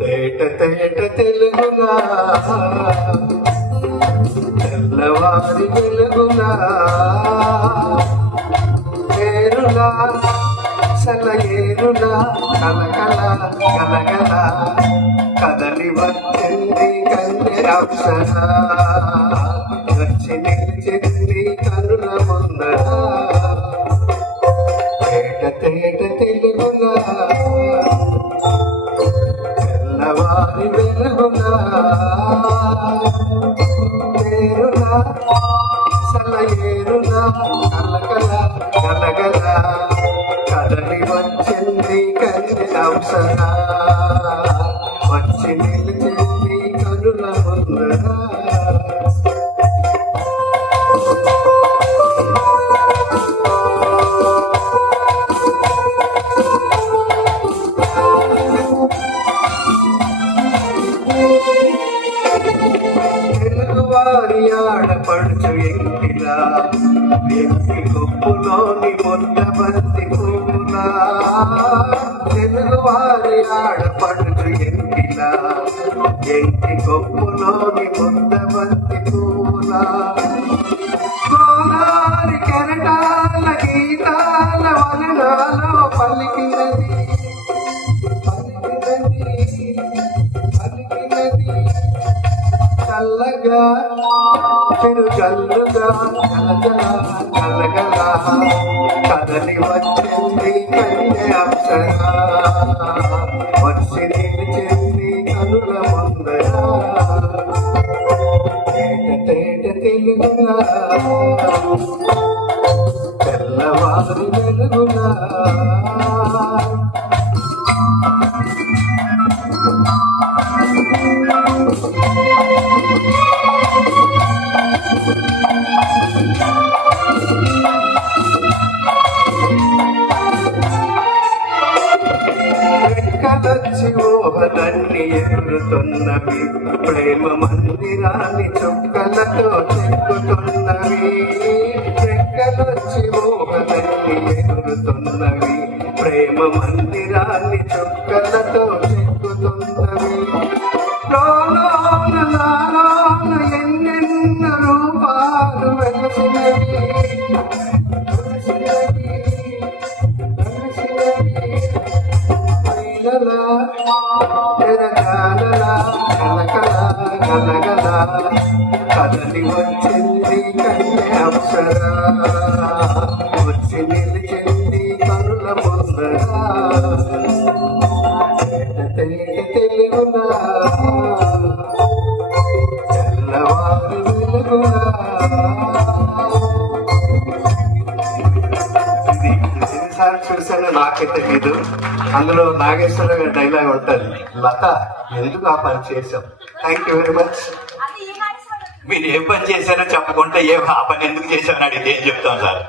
తేట తేట తెలుగులా తెల్లవారి వెలుగులా ఏరులా సలయేరులా కలకల గలగల కదలి వచ్చింది కన్నె అప్సర వచ్చి నిలిచింది కనుల ముందర తేట తేట తెలుగులా తెల్లవారి వెలుగులా ఏరులా సలయేరులా కలకల గలగల కదలి వచ్చింది కన్నె అప్సర వచ్చి నిలిచింది కనుల ముందర తెలుగువారి ఆడపడుచు ఎంకిలా ఎంకి కొప్పులోని మొట్టబంతి పూలా తెలుగువారి ఆడపడుచు ఎంకిలా ఎంకి కొప్పులోని మొట్టబంతి పూలా గోదారి కెరటాల గీతాల వలనాలో పలికినది చల్లగా చిరుగల్లుగా గలగల గలగల కదలి వచ్చింది కన్య అప్సర వచ్చి నిలిచింది కనుల ముందర తేట తేట తెలుగులా తెల్లవారి వెలుగులా రెక్కలొచ్చి ఊహలన్నీ ఎగురుతున్నవి ప్రేమ మందిరాన్ని చుక్కలతో చెక్కుతున్నవి రెక్కలొచ్చి ఊహలన్నీ ఎగురుతున్నవి ప్రేమ మందిరాన్ని చుక్కలతో చెక్కుతున్నవి ఎన్నెన్న రూపాలు వెలసినవి కదలి వచ్చింది కన్య అప్సర వచ్చి నిలిచింది కనుల ముందర తేట తేట తెలుగులా తెల్లవారి వెలుగులా చూసాను నాకైతే తెలీదు. అందులో నాగేశ్వర గారి డైలాగ్ ఉంటుంది, లత ఎందుకు ఆ పని చేశాం. Thank you very much. మీరు ఏ పని చేశారో చెప్పకుండా ఆ పని ఎందుకు చేశారని అడిగితే ఏం చెప్తాం సార్.